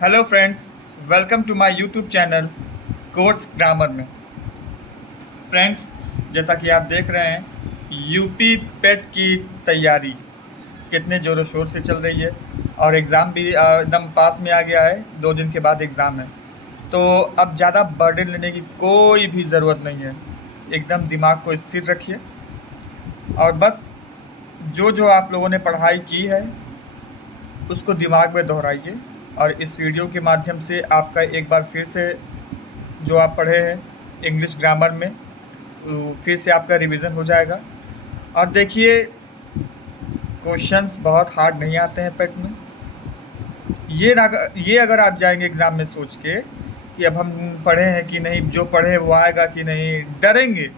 Hello friends, welcome to my YouTube channel course grammar में। Friends, जैसा कि आप देख रहे हैं यूपी पेट की तैयारी कितने ज़ोरों शोर से चल रही है और एग्ज़ाम भी एकदम पास में आ गया है। 2 दिन के बाद एग्ज़ाम है, तो अब ज़्यादा बर्डन लेने की कोई भी ज़रूरत नहीं है। एकदम दिमाग को स्थिर रखिए और बस जो जो आप लोगों ने पढ़ाई की है उसको दिमाग में दोहराइए और इस वीडियो के माध्यम से आपका एक बार फिर से जो आप पढ़े हैं इंग्लिश ग्रामर में फिर से आपका रिवीजन हो जाएगा। और देखिए, क्वेश्चंस बहुत हार्ड नहीं आते हैं पेट में। ये अगर आप जाएंगे एग्ज़ाम में सोच के कि अब हम पढ़े हैं कि नहीं, जो पढ़े वो आएगा कि नहीं, डरेंगे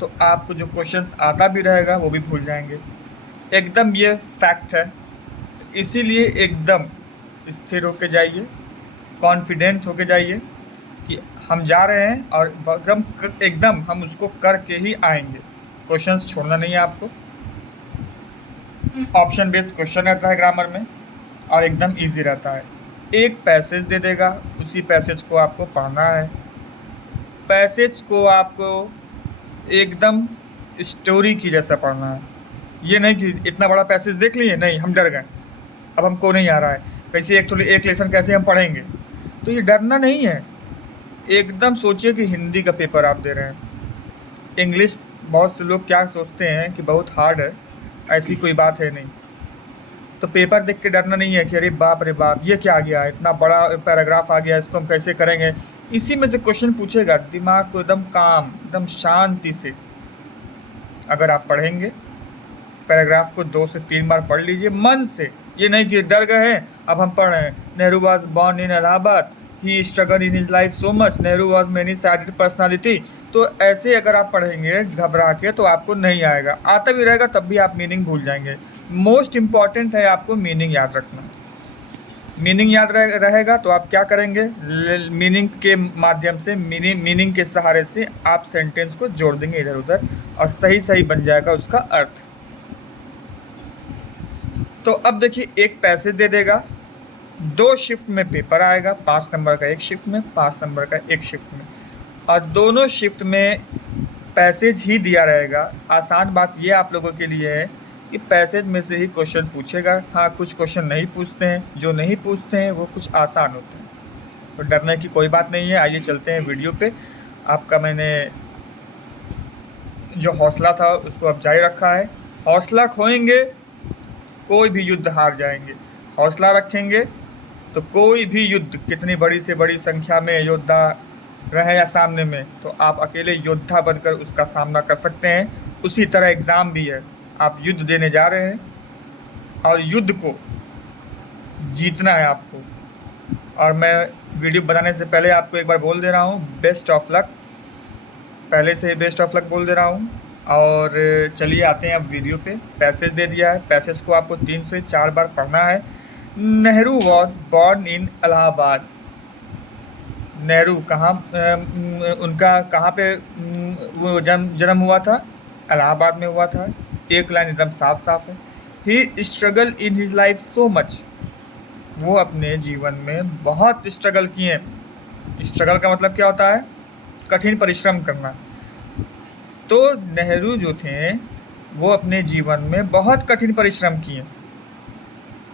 तो आपको जो क्वेश्चंस आता भी रहेगा वो भी भूल जाएंगे। एकदम ये फैक्ट है। इसीलिए एकदम स्थिर होके जाइए, कॉन्फिडेंट होके जाइए कि हम जा रहे हैं और एकदम हम उसको करके ही आएंगे। क्वेश्चंस छोड़ना नहीं है आपको। ऑप्शन बेस्ड क्वेश्चन रहता है ग्रामर में और एकदम इजी रहता है। एक पैसेज दे देगा, उसी पैसेज को आपको पढ़ना है। पैसेज को आपको एकदम स्टोरी की जैसा पढ़ना है। ये नहीं कि इतना बड़ा पैसेज देख लिए, नहीं हम डर गए, अब हमको नहीं आ रहा है कैसे एक्चुअली एक लेसन कैसे हम पढ़ेंगे। तो ये डरना नहीं है। एकदम सोचिए कि हिंदी का पेपर आप दे रहे हैं। इंग्लिश बहुत से लोग क्या सोचते हैं कि बहुत हार्ड है, ऐसी कोई बात है नहीं। तो पेपर देख के डरना नहीं है कि अरे बाप रे बाप ये क्या आ गया, इतना बड़ा पैराग्राफ आ गया, इसको हम कैसे करेंगे। इसी में से क्वेश्चन पूछेगा। दिमाग को एकदम काम, एकदम शांति से अगर आप पढ़ेंगे, पैराग्राफ को 2 से 3 बार पढ़ लीजिए मन से। ये नहीं कि डर गए हैं अब हम पढ़ रहे हैं। Nehru was born in Allahabad, he struggle in his life so much, Nehru was many sided personality. तो ऐसे अगर आप पढ़ेंगे घबरा के तो आपको नहीं आएगा। आता भी रहेगा तब भी आप मीनिंग भूल जाएंगे। मोस्ट इम्पॉर्टेंट है आपको मीनिंग याद रखना। मीनिंग याद रहेगा तो आप क्या करेंगे, मीनिंग के माध्यम से, मीनिंग के सहारे से आप सेंटेंस को जोड़ देंगे इधर उधर और सही सही बन जाएगा उसका अर्थ। तो अब देखिए, एक पैसेज दे देगा, 2 शिफ्ट में पेपर आएगा, 5 नंबर का एक शिफ्ट में, 5 नंबर का एक शिफ्ट में, और दोनों शिफ्ट में पैसेज ही दिया रहेगा। आसान बात ये आप लोगों के लिए है कि पैसेज में से ही क्वेश्चन पूछेगा। हाँ, कुछ क्वेश्चन नहीं पूछते हैं, जो नहीं पूछते हैं वो कुछ आसान होते हैं, तो डरने की कोई बात नहीं है। आइए चलते हैं वीडियो पे। आपका मैंने जो हौसला था उसको अब जारी रखा है। हौसला खोएंगे कोई भी युद्ध हार जाएंगे, हौसला रखेंगे तो कोई भी युद्ध, कितनी बड़ी से बड़ी संख्या में योद्धा रहे या सामने में, तो आप अकेले योद्धा बनकर उसका सामना कर सकते हैं। उसी तरह एग्ज़ाम भी है, आप युद्ध देने जा रहे हैं और युद्ध को जीतना है आपको। और मैं वीडियो बनाने से पहले आपको एक बार बोल दे रहा हूँ, बेस्ट ऑफ लक। पहले से बेस्ट ऑफ लक बोल दे रहा हूँ। और चलिए आते हैं अब वीडियो पे। पैसेज दे दिया है, पैसेज को आपको 3 से 4 बार पढ़ना है। Nehru was born in Allahabad. Nehru कहाँ, उनका कहाँ पे वो जन्म हुआ था? इलाहाबाद में हुआ था। एक लाइन एकदम साफ साफ है। He struggle in his life so much. वो अपने जीवन में बहुत स्ट्रगल किए। स्ट्रगल का मतलब क्या होता है? कठिन परिश्रम करना। तो नेहरू जो थे वो अपने जीवन में बहुत कठिन परिश्रम किए।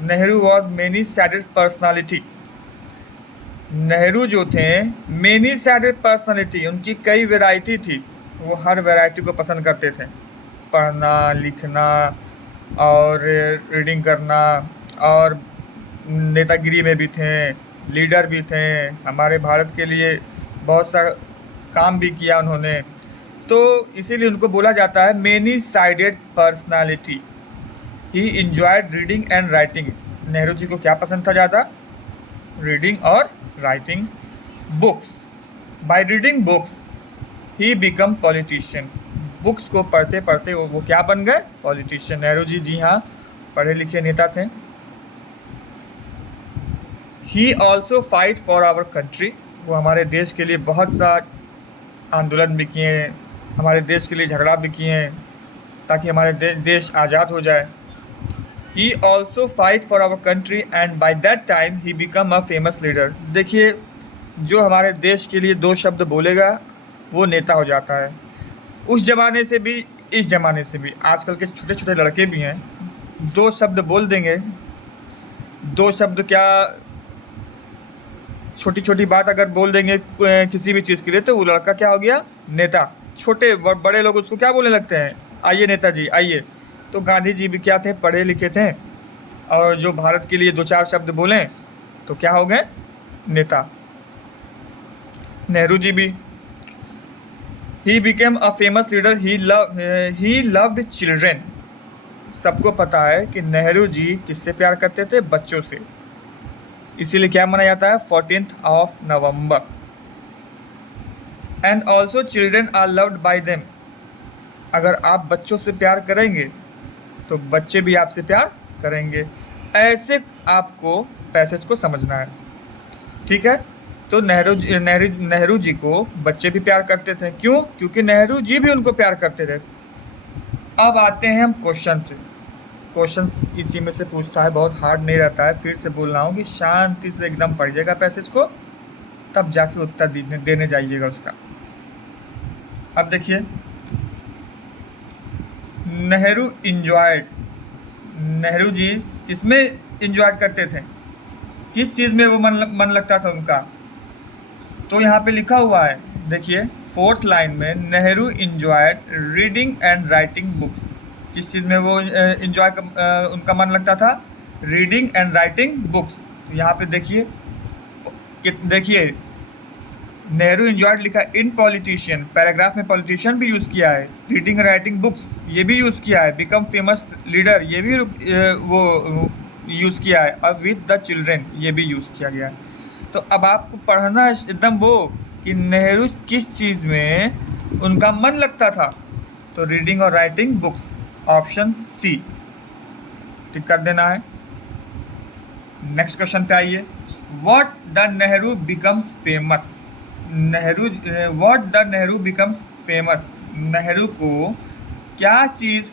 Nehru was many sided personality. Nehru जो थे मेनी साइडेड पर्सनालिटी, उनकी कई वैरायटी थी। वो हर वैरायटी को पसंद करते थे, पढ़ना, लिखना और रीडिंग करना, और नेतागिरी में भी थे, लीडर भी थे। हमारे भारत के लिए बहुत सा काम भी किया उन्होंने। तो इसीलिए उनको बोला जाता है many sided personality. He enjoyed reading and writing. Nehru ji को क्या पसंद था ज़्यादा? रीडिंग और writing books. By reading books he become politician. Books को पढ़ते पढ़ते वो क्या बन गए? पॉलिटिशियन। नेहरू जी, जी हाँ, पढ़े लिखे नेता थे। He also fight for our country. वो हमारे देश के लिए बहुत सा आंदोलन भी किए हैं, हमारे देश के लिए झगड़ा भी किए हैं ताकि हमारे देश आज़ाद हो जाए। He also fight for our country and by that time he become a famous leader. देखिए, जो हमारे देश के लिए दो शब्द बोलेगा वो नेता हो जाता है। उस ज़माने से भी, इस ज़माने से भी, आजकल के छोटे छोटे लड़के भी हैं, दो शब्द बोल देंगे, दो शब्द क्या, छोटी छोटी बात अगर बोल देंगे किसी भी चीज़ के लिए, तो वो लड़का क्या हो गया, नेता। छोटे बड़े लोग उसको क्या बोलने लगते हैं, आइए नेताजी आइए। तो गांधी जी भी क्या थे, पढ़े लिखे थे, और जो भारत के लिए दो चार शब्द बोलें तो क्या हो गए, नेता। नेहरू जी भी, he became a famous leader, he loved children. सबको पता है कि नेहरू जी किससे प्यार करते थे, बच्चों से। इसीलिए क्या मनाया जाता है, 14th of November. And also children are loved by them. अगर आप बच्चों से प्यार करेंगे तो बच्चे भी आपसे प्यार करेंगे। ऐसे आपको पैसेज को समझना है, ठीक है। तो नेहरू जी को बच्चे भी प्यार करते थे, क्यों, क्योंकि नेहरू जी भी उनको प्यार करते थे। अब आते हैं हम क्वेश्चन पे। क्वेश्चन इसी में से पूछता है, बहुत हार्ड नहीं रहता है। फिर से बोल रहा हूँ कि शांति से एकदम पढ़िएगा पैसेज को, तब जाके उत्तर देने जाइएगा उसका। अब देखिए, नेहरू इंजॉयड, नेहरू जी किसमें इंजॉय करते थे, किस चीज़ में वो मन लगता था उनका। तो यहाँ पे लिखा हुआ है, देखिए 4th लाइन में, Nehru enjoyed reading and writing books. किस चीज़ में वो उनका मन लगता था, रीडिंग एंड राइटिंग बुक्स। तो यहाँ पे देखिए, नेहरू इंजॉयड लिखा, इन पॉलिटिशियन, पैराग्राफ में पॉलिटिशियन भी यूज़ किया है, रीडिंग राइटिंग बुक्स ये भी यूज़ किया है, बिकम फेमस लीडर ये भी वो यूज़ किया है, और विद द चिल्ड्रेन ये भी यूज़ किया गया है। तो अब आपको पढ़ना है एकदम वो कि नेहरू किस चीज़ में उनका मन लगता था, तो रीडिंग और राइटिंग बुक्स, ऑप्शन सी टिक कर देना है। नेक्स्ट क्वेश्चन पे आइए, what the Nehru becomes famous. What the Nehru becomes famous, Nehru को क्या चीज़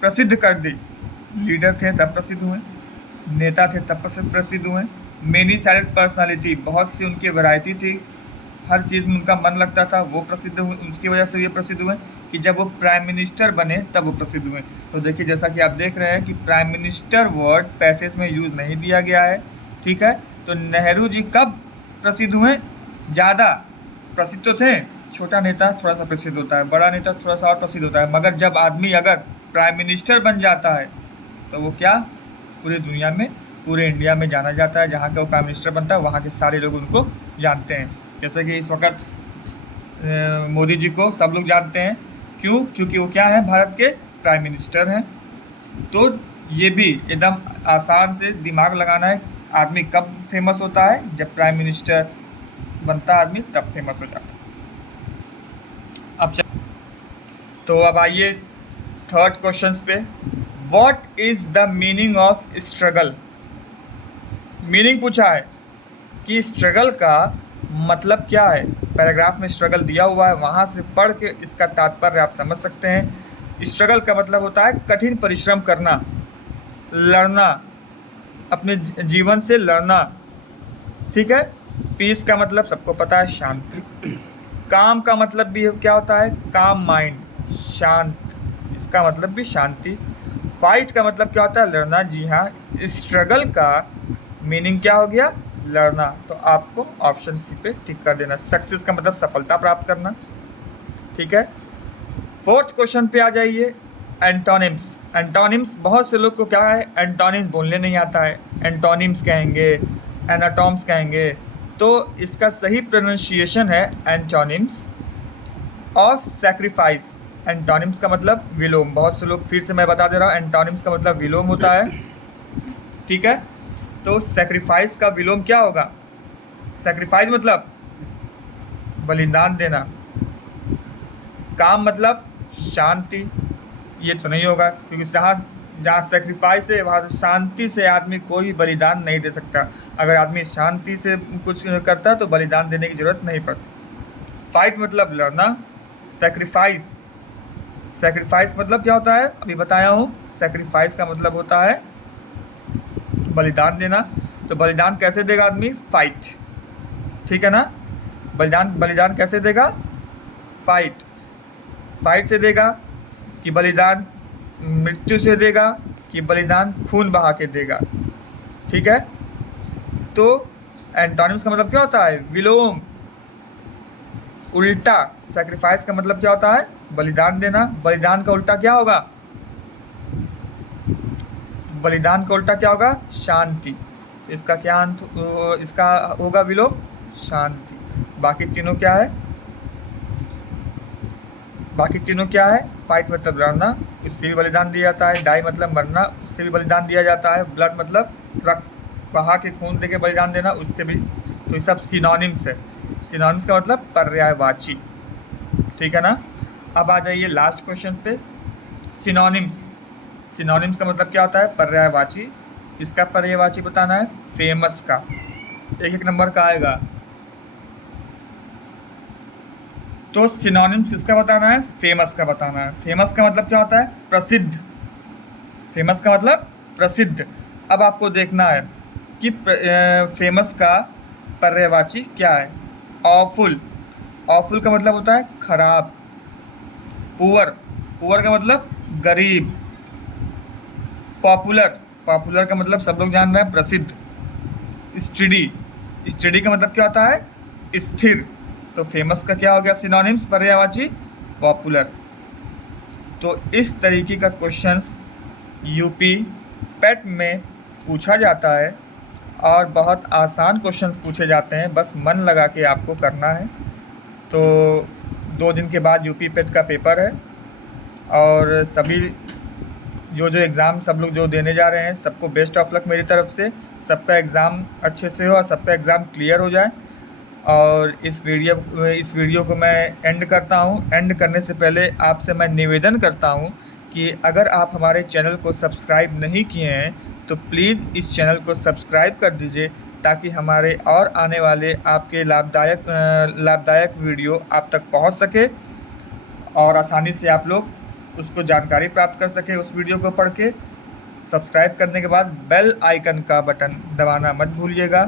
प्रसिद्ध कर दी। लीडर थे तब प्रसिद्ध हुए, नेता थे तब प्रसिद्ध हुए, मेनी साइडेड पर्सनालिटी, बहुत सी उनकी वैरायटी थी, हर चीज़ में उनका मन लगता था, वो प्रसिद्ध हुए। उसकी वजह से ये प्रसिद्ध हुए कि जब वो प्राइम मिनिस्टर बने तब वो प्रसिद्ध हुए। तो देखिए, जैसा कि आप देख रहे हैं कि प्राइम मिनिस्टर वर्ड पैसेज में यूज़ नहीं दिया गया है, ठीक है। तो नेहरू जी कब प्रसिद्ध हुए, ज़्यादा प्रसिद्ध तो थे, छोटा नेता थोड़ा सा प्रसिद्ध होता है, बड़ा नेता थोड़ा सा और प्रसिद्ध होता है, मगर जब आदमी अगर प्राइम मिनिस्टर बन जाता है तो वो क्या, पूरी दुनिया में, पूरे इंडिया में जाना जाता है। जहाँ का वो प्राइम मिनिस्टर बनता है वहाँ के सारे लोग उनको जानते हैं। जैसे कि इस वक्त मोदी जी को सब लोग जानते हैं, क्यों, क्योंकि वो क्या है, भारत के प्राइम मिनिस्टर हैं। तो ये भी एकदम आसान से दिमाग लगाना है, आदमी कब फेमस होता है, जब प्राइम मिनिस्टर बनता है आदमी तब फेमस हो जाता है। तो अब आइए थर्ड क्वेश्चन पे, what is the meaning of struggle. Meaning पूछा है कि स्ट्रगल का मतलब क्या है। पैराग्राफ में स्ट्रगल दिया हुआ है, वहाँ से पढ़ के इसका तात्पर्य आप समझ सकते हैं। स्ट्रगल का मतलब होता है कठिन परिश्रम करना, लड़ना, अपने जीवन से लड़ना, ठीक है। पीस का मतलब सबको पता है, शांति। काम का मतलब भी क्या होता है, काम माइंड, शांत, इसका मतलब भी शांति। फाइट का मतलब क्या होता है, लड़ना। जी हाँ, स्ट्रगल का मीनिंग क्या हो गया, लड़ना। तो आपको ऑप्शन सी पे टिक कर देना। सक्सेस का मतलब सफलता प्राप्त करना, ठीक है। फोर्थ क्वेश्चन पे आ जाइए, एंटोनिम्स। एंटोनिम्स, बहुत से लोग को क्या है, एंटोनिम्स बोलने नहीं आता है, एंटोनिम्स कहेंगे, एनाटॉम्स कहेंगे। तो इसका सही प्रोनाउंसिएशन है एंटोनिम्स ऑफ सैक्रिफाइस। एंटोनिम्स का मतलब विलोम। बहुत से लोग, फिर से मैं बता दे रहा हूँ, एंटोनिम्स का मतलब विलोम होता है, ठीक है। तो सैक्रिफाइस का विलोम क्या होगा, सैक्रिफाइस मतलब बलिदान देना। काम मतलब शांति, ये तो नहीं होगा, क्योंकि जहाँ सैक्रिफाइस है वहाँ से शांति से आदमी कोई बलिदान नहीं दे सकता। अगर आदमी शांति से कुछ करता है तो बलिदान देने की ज़रूरत नहीं पड़ती। फाइट मतलब लड़ना, सैक्रिफाइस, सैक्रिफाइस मतलब क्या होता है, अभी बताया हूँ। सैक्रिफाइस का मतलब होता है बलिदान देना। तो बलिदान कैसे देगा आदमी? फाइट, ठीक है ना। बलिदान कैसे देगा? फाइट से देगा, कि बलिदान मृत्यु से देगा, कि बलिदान खून बहा के देगा, ठीक है। तो एंटोनिम्स का मतलब क्या होता है? विलोम, उल्टा। सैक्रिफाइस का मतलब क्या होता है? बलिदान देना। बलिदान का उल्टा क्या होगा? बलिदान का उल्टा क्या होगा? शांति। इसका क्या इसका होगा विलोम? शांति। बाकी तीनों क्या है? फाइट मतलब लड़ना, उससे भी बलिदान दिया जाता है। डाई मतलब मरना, उससे भी बलिदान दिया जाता है। ब्लड मतलब रक्त बहा के खून दे के बलिदान देना, उससे भी। तो ये सब सिनोनिम्स है। सिनोनिम्स का मतलब पर्यायवाची, ठीक है ना। अब आ जाइए लास्ट क्वेश्चन पे। सिनोनिम्स का मतलब क्या होता है? पर्यायवाची। किसका पर्यायवाची बताना है? फेमस का। एक नंबर का आएगा। तो सिनोनिम्स किसका बताना है? फेमस का बताना है। फेमस का मतलब क्या होता है? प्रसिद्ध। फेमस का मतलब प्रसिद्ध। अब आपको देखना है कि फेमस का पर्यायवाची क्या है। ऑफुल का मतलब होता है खराब। पुअर का मतलब गरीब। पॉपुलर का मतलब सब लोग जान रहे हैं, प्रसिद्ध। स्टडी का मतलब क्या होता है? स्थिर। तो फेमस का क्या हो गया सिनोनिम्स पर्यायवाची? पॉपुलर। तो इस तरीके का क्वेश्चंस यूपी पेट में पूछा जाता है और बहुत आसान क्वेश्चंस पूछे जाते हैं, बस मन लगा के आपको करना है। तो 2 दिन के बाद यूपी पेट का पेपर है और सभी जो एग्ज़ाम सब लोग जो देने जा रहे हैं सबको बेस्ट ऑफ लक मेरी तरफ से। सबका एग्ज़ाम अच्छे से हो और सबका एग्ज़ाम क्लियर हो जाए। और इस वीडियो को मैं एंड करता हूँ। एंड करने से पहले आपसे मैं निवेदन करता हूँ कि अगर आप हमारे चैनल को सब्सक्राइब नहीं किए हैं तो प्लीज़ इस चैनल को सब्सक्राइब कर दीजिए, ताकि हमारे और आने वाले आपके लाभदायक वीडियो आप तक पहुँच सके और आसानी से आप लोग उसको जानकारी प्राप्त कर सके। उस वीडियो को पढ़ के सब्सक्राइब करने के बाद बेल आइकन का बटन दबाना मत भूलिएगा।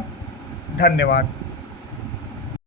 धन्यवाद।